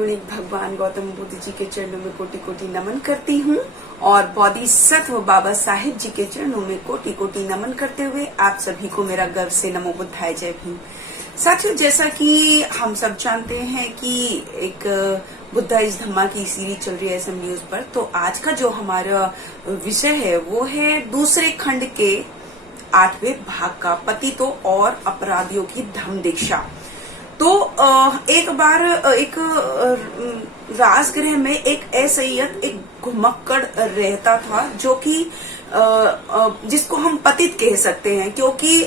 कारुणिक भगवान गौतम बुद्ध जी के चरणों में कोटि कोटि नमन करती हूँ और बोधिसत्व बाबा साहिब जी के चरणों में कोटि कोटि नमन करते हुए आप सभी को मेरा गर्व से नमो बुद्धाय जय भीम। साथियों, जैसा कि हम सब जानते हैं कि एक बुद्धा इस धम्मा की सीरीज चल रही है SM न्यूज पर, तो आज का जो हमारा विषय है वो है दूसरे खंड के 8वें भाग का पतितों और अपराधियों की धम्म दीक्षा। तो एक बार एक राजगृह में एक असैयद एक घुमक्कड़ रहता था, जो कि जिसको हम पतित कह सकते हैं, क्योंकि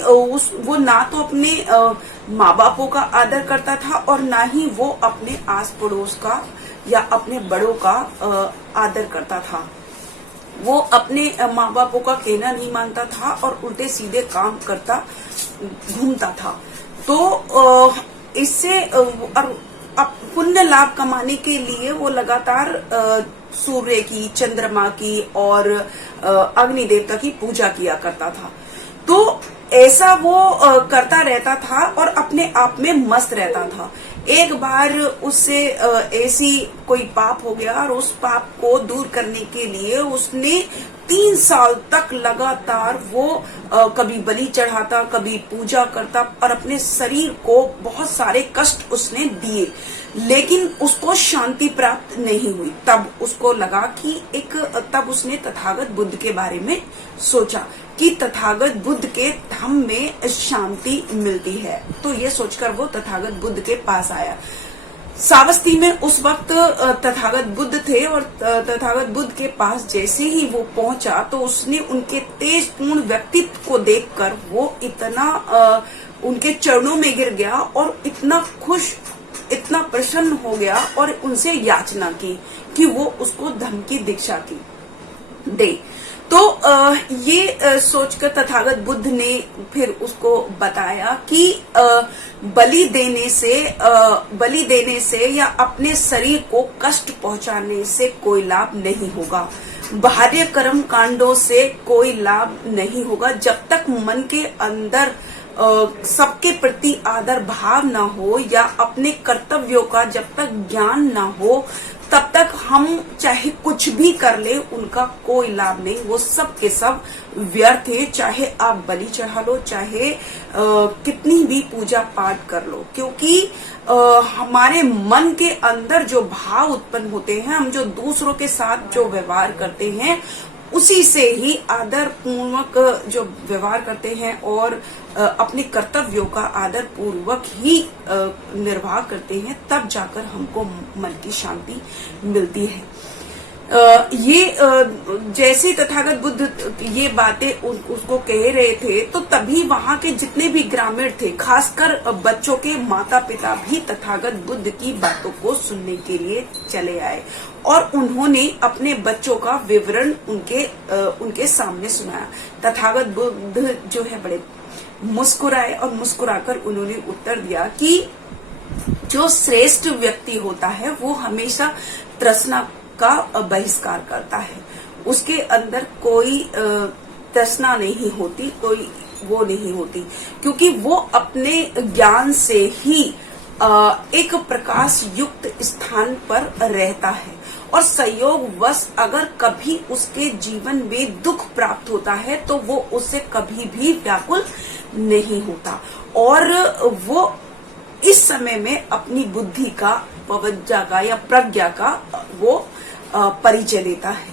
वो ना तो अपने माँ बापों का आदर करता था और ना ही वो अपने आस पड़ोस का या अपने बड़ों का आदर करता था। वो अपने माँ बापों का कहना नहीं मानता था और उल्टे सीधे काम करता घूमता था। तो इससे पुण्य लाभ कमाने के लिए वो लगातार सूर्य की, चंद्रमा की और अग्नि देवता की पूजा किया करता था। तो ऐसा वो करता रहता था और अपने आप में मस्त रहता था। एक बार उससे ऐसी कोई पाप हो गया और उस पाप को दूर करने के लिए उसने 3 साल तक लगातार वो कभी बलि चढ़ाता, कभी पूजा करता और अपने शरीर को बहुत सारे कष्ट उसने दिए, लेकिन उसको शांति प्राप्त नहीं हुई। तब उसको लगा कि तब उसने तथागत बुद्ध के बारे में सोचा कि तथागत बुद्ध के धम्म में शांति मिलती है। तो ये सोचकर वो तथागत बुद्ध के पास आया। सावस्ती में उस वक्त तथागत बुद्ध थे और तथागत बुद्ध के पास जैसे ही वो पहुंचा तो उसने उनके तेजपूर्ण व्यक्तित्व को देखकर वो इतना उनके चरणों में गिर गया और इतना खुश, इतना प्रसन्न हो गया और उनसे याचना की कि वो उसको धम्म की दीक्षा की दे। तो ये सोचकर तथागत बुद्ध ने फिर उसको बताया कि बलि देने से या अपने शरीर को कष्ट पहुंचाने से कोई लाभ नहीं होगा। बाह्य कर्म कांडों से कोई लाभ नहीं होगा। जब तक मन के अंदर सबके प्रति आदर भाव ना हो या अपने कर्तव्यों का जब तक ज्ञान ना हो, तब तक हम चाहे कुछ भी कर ले उनका कोई लाभ नहीं। वो सब के सब व्यर्थ है। चाहे आप बलि चढ़ा लो, चाहे कितनी भी पूजा पाठ कर लो, क्योंकि हमारे मन के अंदर जो भाव उत्पन्न होते हैं, हम जो दूसरों के साथ जो व्यवहार करते हैं उसी से ही आदर पूर्वक जो व्यवहार करते हैं और अपने कर्तव्यों का आदर पूर्वक ही निर्वाह करते हैं, तब जाकर हमको मन की शांति मिलती है। जैसे तथागत बुद्ध ये बातें उसको कह रहे थे, तो तभी वहां के जितने भी ग्रामीण थे, खासकर बच्चों के माता पिता भी तथागत बुद्ध की बातों को सुनने के लिए चले आए और उन्होंने अपने बच्चों का विवरण उनके सामने सुनाया। तथागत बुद्ध जो है बड़े मुस्कुराए और मुस्कुराकर उन्होंने उत्तर दिया कि जो श्रेष्ठ व्यक्ति होता है वो हमेशा तृष्णा का बहिष्कार करता है। उसके अंदर कोई तृष्णा नहीं होती, कोई वो नहीं होती, क्योंकि वो अपने ज्ञान से ही एक प्रकाश युक्त स्थान पर रहता है और संयोगवश अगर कभी उसके जीवन में दुख प्राप्त होता है तो वो उससे कभी भी व्याकुल नहीं होता और वो इस समय में अपनी बुद्धि का, पवज्जा का या प्रज्ञा का वो परिचय देता है।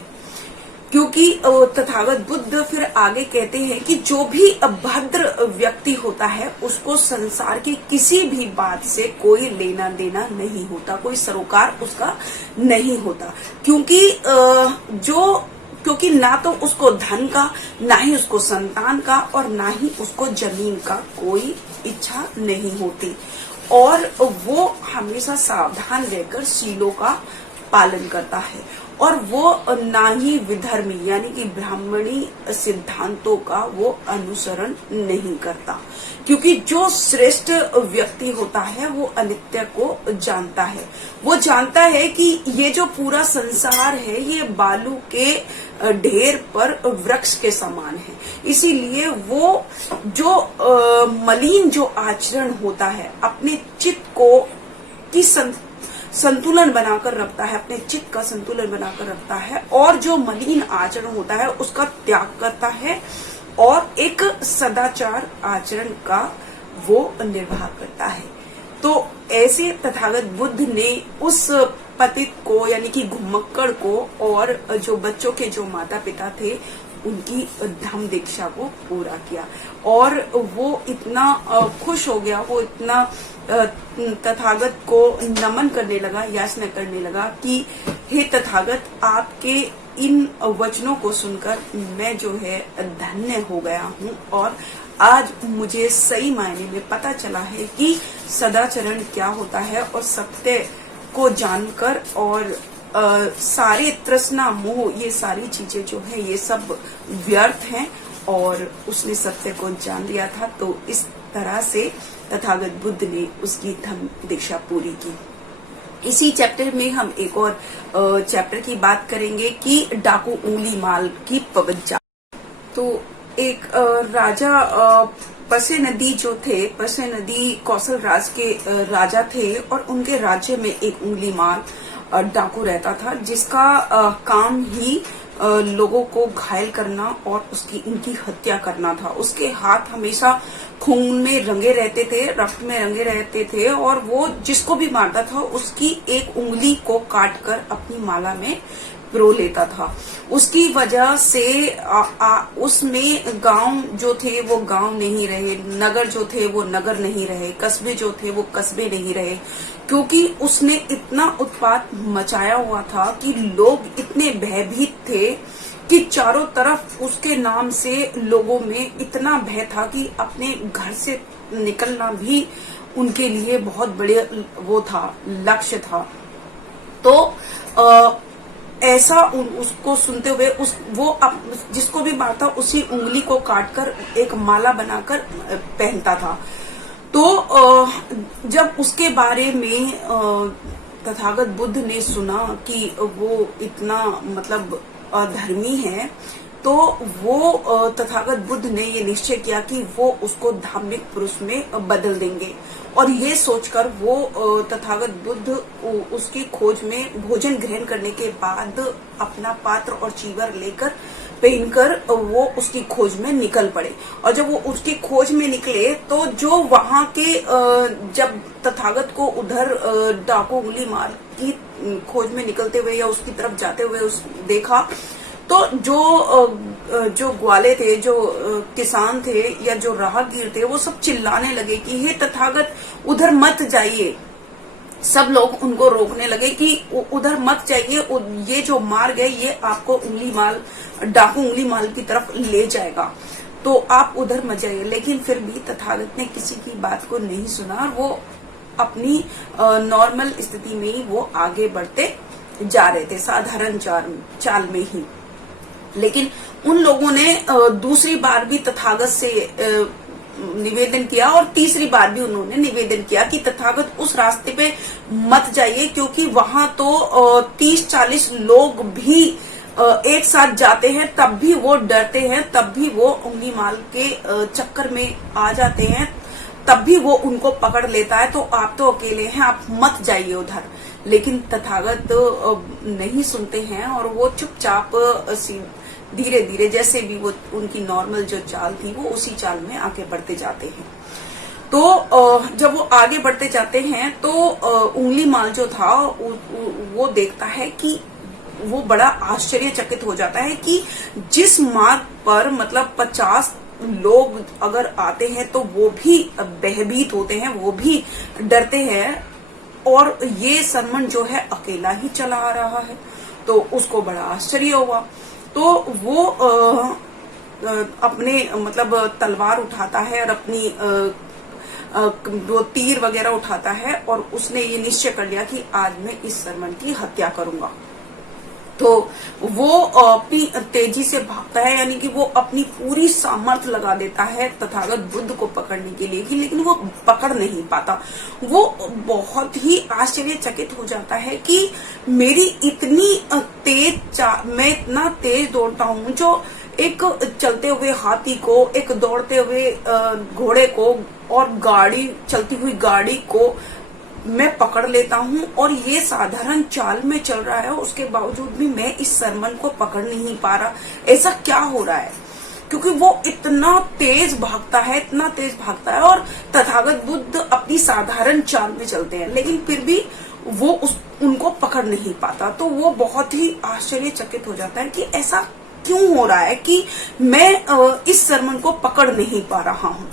क्योंकि तथागत बुद्ध फिर आगे कहते हैं कि जो भी अभद्र व्यक्ति होता है उसको संसार की किसी भी बात से कोई लेना देना नहीं होता, कोई सरोकार उसका नहीं होता, क्योंकि ना तो उसको धन का, ना ही उसको संतान का और ना ही उसको जमीन का कोई इच्छा नहीं होती और वो हमेशा सावधान रहकर शीलों का पालन करता है और वो ना ही विधर्मी यानी कि ब्राह्मणी सिद्धांतों का वो अनुसरण नहीं करता, क्योंकि जो श्रेष्ठ व्यक्ति होता है वो अनित्य को जानता है। वो जानता है कि ये जो पूरा संसार है ये बालू के ढेर पर वृक्ष के समान है, इसीलिए वो जो मलिन जो आचरण होता है अपने चित्त को की संतुलन बनाकर रखता है, अपने चित्त का संतुलन बनाकर रखता है और जो मलिन आचरण होता है उसका त्याग करता है और एक सदाचार आचरण का वो निर्वाह करता है। तो ऐसे तथागत बुद्ध ने उस पतित को यानी कि घुमक्कड़ को और जो बच्चों के जो माता पिता थे उनकी धम्म दीक्षा को पूरा किया और वो इतना खुश हो गया, वो इतना तथागत को नमन करने लगा, याचना करने लगा कि हे तथागत, आपके इन वचनों को सुनकर मैं जो है धन्य हो गया हूँ और आज मुझे सही मायने में पता चला है कि सदाचरण क्या होता है और सत्य को जानकर और सारे तृष्णा मोह ये सारी चीजें जो है ये सब व्यर्थ हैं और उसने सत्य को जान लिया था। तो इस तरह से तथागत बुद्ध ने उसकी धम्म दीक्षा पूरी की। इसी चैप्टर में हम एक और चैप्टर की बात करेंगे कि डाकू उंगली माल की पवज्जा। तो एक राजा परसे नदी जो थे, परसे नदी कौशल राज के राजा थे और उनके राज्य में एक उंगली माल डाकू रहता था जिसका काम ही लोगों को घायल करना और इनकी हत्या करना था। उसके हाथ हमेशा खून में रंगे रहते थे, रक्त में रंगे रहते थे और वो जिसको भी मारता था उसकी एक उंगली को काट कर अपनी माला में पिरो लेता था। उसकी वजह से उसमें गांव जो थे वो गांव नहीं रहे, नगर जो थे वो नगर नहीं रहे, कस्बे जो थे वो कस्बे नहीं रहे, क्योंकि उसने इतना उत्पात मचाया हुआ था कि लोग इतने भयभीत थे कि चारों तरफ उसके नाम से लोगों में इतना भय था कि अपने घर से निकलना भी उनके लिए बहुत बड़े वो था, लक्ष्य था। तो ऐसा उसको सुनते हुए जिसको भी मारता उसी उंगली को काटकर एक माला बनाकर पहनता था। तो जब उसके बारे में तथागत बुद्ध ने सुना कि वो इतना मतलब अधर्मी है, तो वो तथागत बुद्ध ने ये निश्चय किया कि वो उसको धार्मिक पुरुष में बदल देंगे और ये सोचकर वो तथागत बुद्ध उसकी खोज में भोजन ग्रहण करने के बाद अपना पात्र और चीवर लेकर पहनकर वो उसकी खोज में निकल पड़े। और जब वो उसकी खोज में निकले तो जो वहां के जब तथागत को उधर डाकू उंगली मार की खोज में निकलते हुए या उसकी तरफ जाते हुए देखा, तो जो ग्वाले थे, जो किसान थे या जो राहगीर थे, वो सब चिल्लाने लगे कि हे तथागत उधर मत जाइए। सब लोग उनको रोकने लगे कि उधर मत जाइए, ये जो मार्ग है ये आपको डाकू उंगली माल की तरफ ले जाएगा, तो आप उधर मत जाइए। लेकिन फिर भी तथागत ने किसी की बात को नहीं सुना, वो अपनी नॉर्मल स्थिति में ही वो आगे बढ़ते जा रहे थे, साधारण चाल में ही। लेकिन उन लोगों ने दूसरी बार भी तथागत से निवेदन किया और तीसरी बार भी उन्होंने निवेदन किया कि तथागत उस रास्ते पे मत जाइए, क्योंकि वहां तो 30-40 लोग भी एक साथ जाते हैं, तब भी वो डरते हैं, तब भी वो उंगली माल के चक्कर में आ जाते हैं, तब भी वो उनको पकड़ लेता है। तो आप तो अकेले हैं, आप मत जाइए उधर। लेकिन तथागत नहीं सुनते हैं और वो चुपचाप धीरे धीरे जैसे भी वो उनकी नॉर्मल जो चाल थी वो उसी चाल में आगे बढ़ते जाते हैं। तो जब वो आगे बढ़ते जाते हैं तो उंगली माल जो था वो देखता है कि वो बड़ा आश्चर्यचकित हो जाता है कि जिस मार्ग पर मतलब 50 लोग अगर आते हैं तो वो भी भयभीत होते हैं, वो भी डरते हैं, और ये सरमन जो है अकेला ही चला आ रहा है। तो उसको बड़ा आश्चर्य हुआ। तो वो अपने मतलब तलवार उठाता है और अपनी वो तीर वगैरह उठाता है और उसने ये निश्चय कर लिया कि आज मैं इस सरमन की हत्या करूंगा। तो वो अपनी तेजी से भागता है, यानी कि वो अपनी पूरी सामर्थ्य लगा देता है तथागत बुद्ध को पकड़ने के लिए, लेकिन वो पकड़ नहीं पाता। वो बहुत ही आश्चर्यचकित हो जाता है कि मेरी इतनी मैं इतना तेज दौड़ता हूँ, जो एक चलते हुए हाथी को, एक दौड़ते हुए घोड़े को और चलती हुई गाड़ी को मैं पकड़ लेता हूँ और ये साधारण चाल में चल रहा है, उसके बावजूद भी मैं इस सरमन को पकड़ नहीं पा रहा। ऐसा क्या हो रहा है? क्योंकि वो इतना तेज भागता है, इतना तेज भागता है, और तथागत बुद्ध अपनी साधारण चाल में चलते हैं, लेकिन फिर भी वो उनको पकड़ नहीं पाता। तो वो बहुत ही आश्चर्यचकित हो जाता है कि ऐसा क्यों हो रहा है कि मैं इस सरमन को पकड़ नहीं पा रहा हूँ।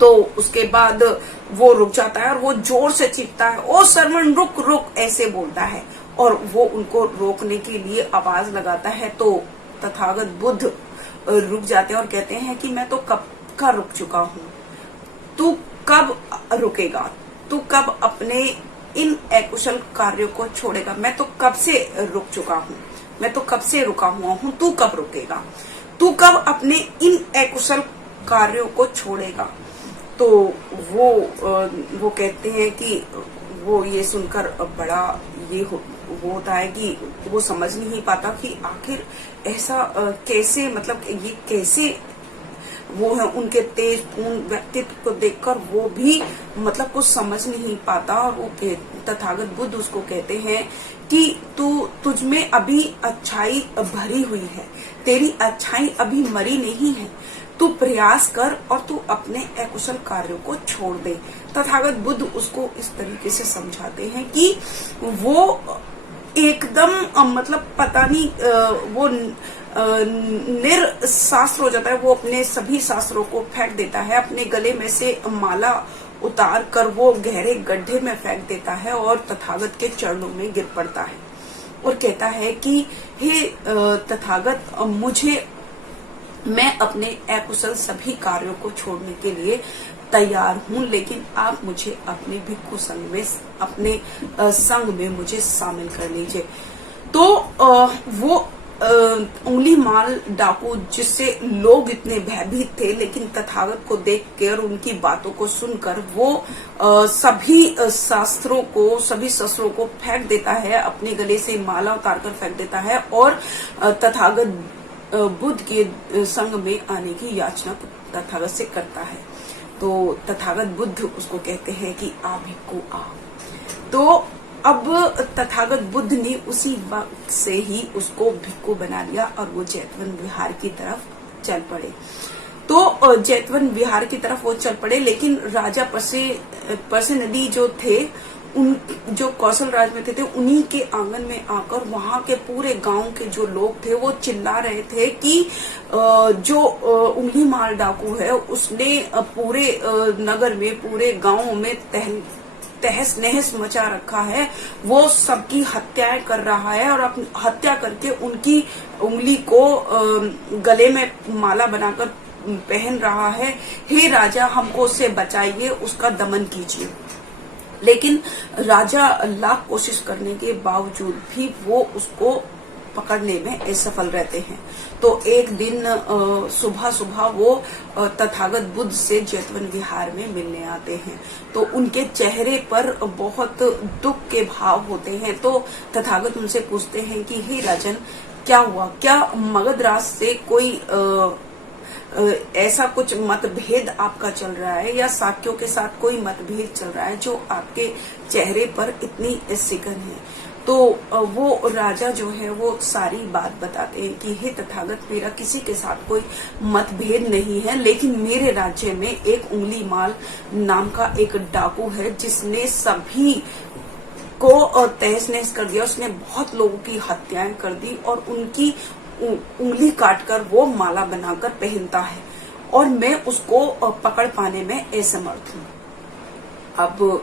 तो उसके बाद वो रुक जाता है और वो जोर से चीखता है, ओ सरमन रुक रुक, ऐसे बोलता है, और वो उनको रोकने के लिए आवाज लगाता है। तो तथागत बुद्ध रुक जाते हैं और कहते हैं कि मैं तो कब का रुक चुका हूँ, तू कब रुकेगा? तू कब अपने इन अकुशल कार्यों को छोड़ेगा? मैं तो कब से रुक चुका हूँ, मैं तो कब से रुका हुआ हूँ, तू कब रुकेगा? तू कब अपने इन अकुशल कार्यों को छोड़ेगा? तो वो कहते हैं कि वो ये सुनकर बड़ा वो होता है कि वो समझ नहीं पाता कि आखिर ऐसा कैसे, मतलब ये कैसे वो है। उनके तेज पूर्ण व्यक्तित्व को देखकर वो भी मतलब कुछ समझ नहीं पाता, और वो तथागत बुद्ध उसको कहते हैं कि तुझ में अभी अच्छाई भरी हुई है, तेरी अच्छाई अभी मरी नहीं है, तू प्रयास कर और तू अपने अकुशल कार्यों को छोड़ दे। तथागत बुद्ध उसको इस तरीके से समझाते हैं कि वो एकदम मतलब पता नहीं वो निर्शास्त्र हो जाता है। वो अपने सभी शास्त्रों को फेंक देता है, अपने गले में से माला उतार कर वो गहरे गड्ढे में फेंक देता है और तथागत के चरणों में गिर पड़ता है और कहता है कि हे तथागत, मैं अपने अकुशल सभी कार्यों को छोड़ने के लिए तैयार हूँ, लेकिन आप मुझे अपने भिक्खु संघ में, अपने संघ में मुझे शामिल कर लीजिए। तो वो उंगली माल डाकू, जिससे लोग इतने भयभीत थे, लेकिन तथागत को देख कर, उनकी बातों को सुनकर वो सभी शास्त्रों को, सभी शस्त्रों को फेंक देता है, अपने गले से माला उतारकर फेंक देता है और तथागत बुद्ध के संग में आने की याचना तथागत से करता है। तो तथागत बुद्ध उसको कहते हैं कि आ भिक्खु आ। तो अब तथागत बुद्ध ने उसी वक्त से ही उसको भिक्खु बना लिया और वो जैतवन विहार की तरफ चल पड़े। तो जैतवन विहार की तरफ वो चल पड़े, लेकिन राजा परसे नदी जो थे, उन जो कौशल राज में थे उन्हीं के आंगन में आकर वहां के पूरे गांव के जो लोग थे वो चिल्ला रहे थे कि जो उंगली माल डाकू है उसने पूरे नगर में, पूरे गांव में तहस नहस मचा रखा है, वो सबकी हत्याएं कर रहा है और अपनी हत्या करके उनकी उंगली को गले में माला बनाकर पहन रहा है। हे राजा, हमको उससे बचाइए, उसका दमन कीजिए। लेकिन राजा लाख कोशिश करने के बावजूद भी वो उसको पकड़ने में असफल रहते हैं। तो एक दिन सुबह सुबह वो तथागत बुद्ध से जैतवन विहार में मिलने आते हैं। तो उनके चेहरे पर बहुत दुख के भाव होते हैं। तो तथागत उनसे पूछते हैं कि हे राजन, क्या हुआ? क्या मगध राज से कोई ऐसा कुछ मतभेद आपका चल रहा है, या साक्यों के साथ कोई मतभेद चल रहा है जो आपके चेहरे पर इतनी सिकन है? तो वो राजा जो है वो सारी बात बताते हैं कि हे तथागत, मेरा किसी के साथ कोई मतभेद नहीं है, लेकिन मेरे राज्य में एक उंगली माल नाम का एक डाकू है जिसने सभी को तहस नहस कर दिया। उसने बहुत लोगों की हत्याएं कर दी और उनकी उंगली काटकर वो माला बनाकर पहनता है, और मैं उसको पकड़ पाने में असमर्थ हूँ। अब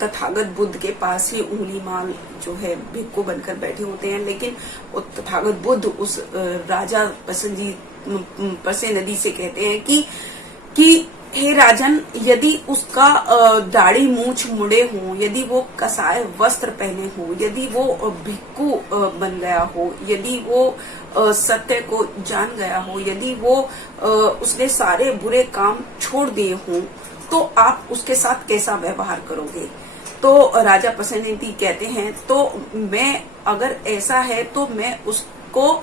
तथागत बुद्ध के पास ही उंगली माल जो है भिक्खु बनकर बैठे होते हैं, लेकिन तथागत बुद्ध उस राजा परसे नदी से कहते हैं कि हे राजन, यदि उसका दाढ़ी मूछ मुड़े हो, यदि वो कसाय वस्त्र पहने हो, यदि वो भिक्खु बन गया हो, यदि वो सत्य को जान गया हो, यदि वो उसने सारे बुरे काम छोड़ दिए हों, तो आप उसके साथ कैसा व्यवहार करोगे? तो राजा परसे नदी कहते हैं, तो मैं, अगर ऐसा है तो मैं उसको को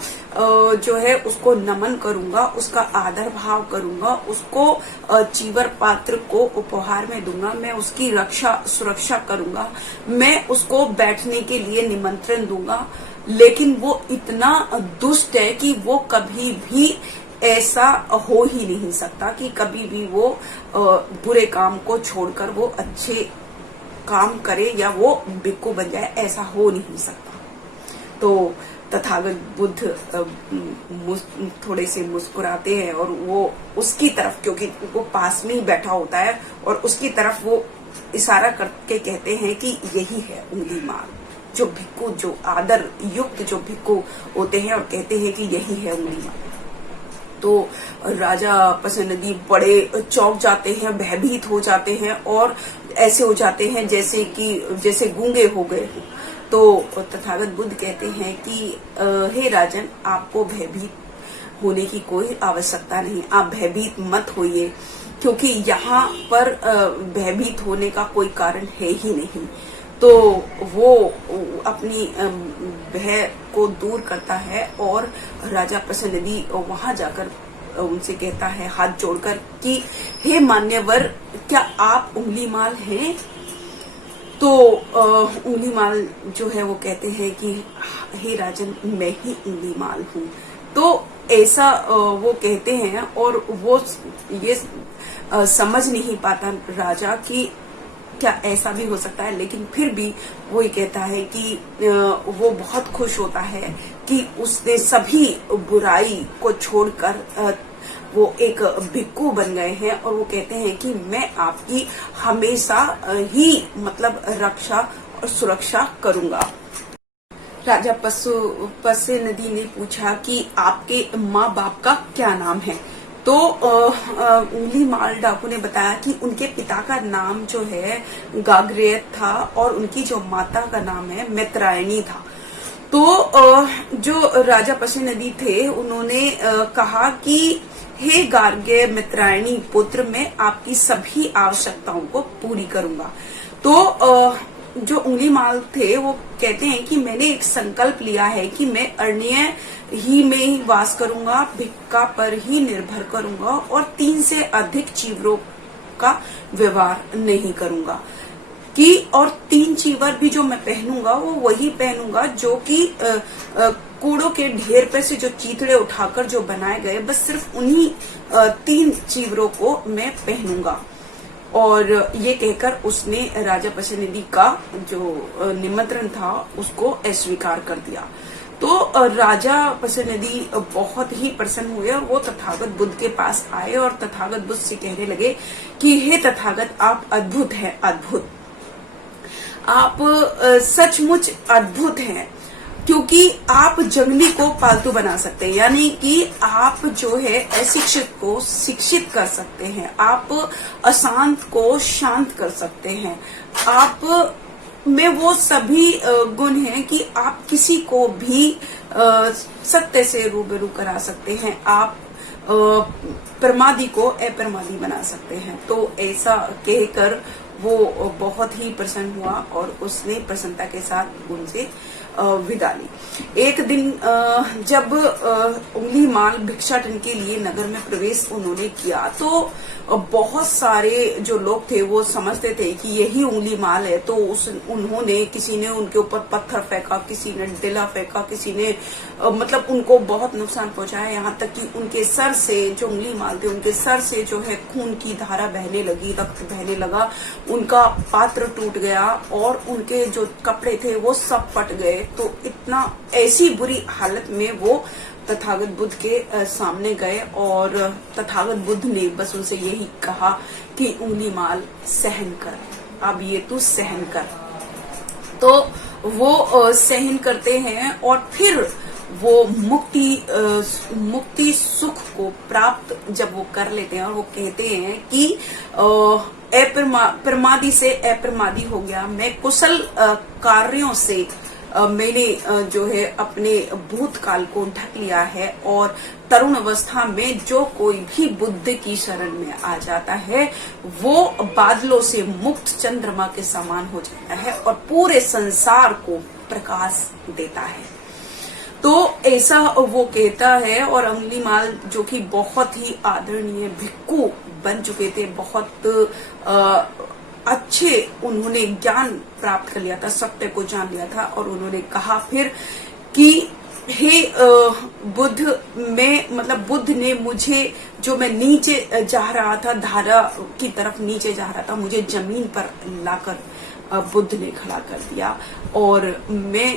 जो है उसको नमन करूंगा, उसका आदर भाव करूंगा, उसको चीवर पात्र को उपहार में दूंगा, मैं उसकी रक्षा सुरक्षा करूंगा, मैं उसको बैठने के लिए निमंत्रण दूंगा। लेकिन वो इतना दुष्ट है कि वो कभी भी ऐसा हो ही नहीं सकता कि कभी भी वो बुरे काम को छोड़कर वो अच्छे काम करे या वो भिक्खु बन जाए, ऐसा हो नहीं सकता। तो तथागत बुद्ध थोड़े से मुस्कुराते हैं और वो उसकी तरफ, क्योंकि वो पास में ही बैठा होता है, और उसकी तरफ वो इशारा करके कहते हैं कि यही है उंगली माल। जो भिक्खु, जो आदर युक्त जो भिक्खु होते हैं, और कहते हैं कि यही है उंगली माल। तो राजा पसनदी बड़े चौंक जाते हैं, भयभीत हो जाते हैं और ऐसे हो जाते हैं जैसे गूंगे हो गए। तो तथागत बुद्ध कहते हैं कि हे राजन, आपको भयभीत होने की कोई आवश्यकता नहीं, आप भयभीत मत होइए, क्योंकि यहाँ पर भयभीत होने का कोई कारण है ही नहीं। तो वो अपनी भय को दूर करता है और राजा प्रसन्नदी वहां जाकर उनसे कहता है हाथ जोड़कर कि हे मान्यवर, क्या आप उंगली माल हैं? तो उंगली माल जो है वो कहते हैं कि हे राजन, मैं ही उंगली माल हूँ। तो ऐसा वो कहते हैं, और वो ये समझ नहीं पाता राजा कि क्या ऐसा भी हो सकता है। लेकिन फिर भी वो ये कहता है कि वो बहुत खुश होता है कि उसने सभी बुराई को छोड़कर वो एक भिक्खु बन गए हैं, और वो कहते हैं कि मैं आपकी हमेशा ही मतलब रक्षा और सुरक्षा करूंगा। राजा पसनदी ने पूछा कि आपके माँ बाप का क्या नाम है? तो उंगली माल डाकू ने बताया कि उनके पिता का नाम जो है गाग्रेत था, और उनकी जो माता का नाम है मैत्रायणी था। तो जो राजा पसनदी थे, उन्होंने कहा कि हे गार्गे मित्रायणी पुत्र, मैं आपकी सभी आवश्यकताओं को पूरी करूंगा। तो जो उंगली माल थे वो कहते हैं कि मैंने एक संकल्प लिया है कि मैं अरण्य ही में ही वास करूंगा, भिक्षा पर ही निर्भर करूंगा, और 3 से अधिक चीवरों का व्यवहार नहीं करूंगा। कि और 3 चीवर भी जो मैं पहनूंगा वो वही पहनूंगा जो कि कूड़ों के ढेर पे से जो चीथड़े उठाकर जो बनाए गए, बस सिर्फ उन्हीं 3 चीवरों को मैं पहनूंगा। और ये कहकर उसने राजा पसनदी का जो निमंत्रण था उसको अस्वीकार कर दिया। तो राजा पसनदी बहुत ही प्रसन्न हुए और वो तथागत बुद्ध के पास आए और तथागत बुद्ध से कहने लगे कि हे तथागत, आप अद्भुत हैं, अद्भुत, आप सचमुच अद्भुत हैं, क्योंकि आप जंगली को पालतू बना सकते हैं, यानी कि आप जो है अशिक्षित को शिक्षित कर सकते हैं, आप अशांत को शांत कर सकते हैं, आप में वो सभी गुण हैं कि आप किसी को भी सत्य से रूबरू करा सकते हैं, आप प्रमादी को अप्रमादी बना सकते हैं। तो ऐसा कहकर वो बहुत ही प्रसन्न हुआ और उसने प्रसन्नता के साथ उनसे विदा ली। एक दिन जब उंगली माल भिक्षाटन के लिए नगर में प्रवेश उन्होंने किया तो बहुत सारे जो लोग थे वो समझते थे कि यही उंगली माल है। तो उन्होंने, किसी ने उनके ऊपर पत्थर फेंका, किसी ने डेला फेंका, किसी ने मतलब उनको बहुत नुकसान पहुंचाया, यहाँ तक कि उनके सर से, जो उंगली माल थे उनके सर से जो है खून की धारा बहने लगी, रक्त बहने लगा, उनका पात्र टूट गया और उनके जो कपड़े थे वो सब फट गए। तो इतना ऐसी बुरी हालत में वो तथागत बुद्ध के सामने गए और तथागत बुद्ध ने बस उनसे यही कहा कि उंगली माल सहन कर, अब ये तू सहन कर। तो वो सहन करते हैं और फिर वो मुक्ति सुख को प्राप्त जब वो कर लेते हैं और वो कहते हैं कि प्रमादी से अप्रमादी हो गया, मैं कुशल कार्यों से मैंने जो है अपने भूतकाल को ढक लिया है और तरुण अवस्था में जो कोई भी बुद्ध की शरण में आ जाता है वो बादलों से मुक्त चंद्रमा के समान हो जाता है और पूरे संसार को प्रकाश देता है। तो ऐसा वो कहता है। और अंगुलीमाल जो कि बहुत ही आदरणीय भिक्खु बन चुके थे, बहुत अच्छे उन्होंने ज्ञान प्राप्त कर लिया था, सत्य को जान लिया था। और उन्होंने कहा फिर कि हे बुद्ध, बुद्ध ने मुझे, जो मैं नीचे जा रहा था, धारा की तरफ नीचे जा रहा था, मुझे जमीन पर लाकर बुद्ध ने खड़ा कर दिया। और मैं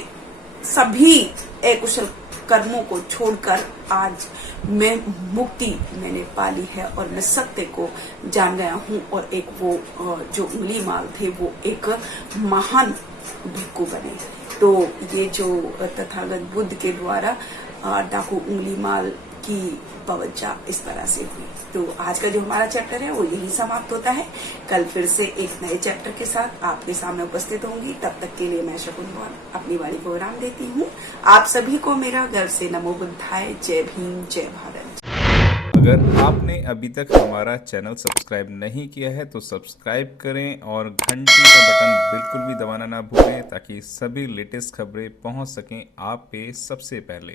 सभी अकुशल कर्मों को छोड़कर आज मैं मुक्ति मैंने पाली है और मैं सत्य को जान गया हूँ। और एक वो जो अंगुलीमाल थे वो एक महान भिक्खु बने। तो ये जो तथागत बुद्ध के द्वारा डाकू अंगुलीमाल की पवज्जा इस तरह से हुई। तो आज का जो हमारा चैप्टर है वो यही समाप्त होता है। कल फिर से एक नए चैप्टर के साथ आपके सामने उपस्थित होंगी। तब तक के लिए मैं शकुन कौर अपनी वाणी को विराम देती हूँ। आप सभी को मेरा गर्व से नमो बुद्धाय। जय भीम, जय भारत। अगर आपने अभी तक हमारा चैनल सब्सक्राइब नहीं किया है तो सब्सक्राइब करें और घंटी का बटन बिल्कुल भी दबाना ना भूलें, ताकि सभी लेटेस्ट खबरें पहुंच सकें आप पे सबसे पहले।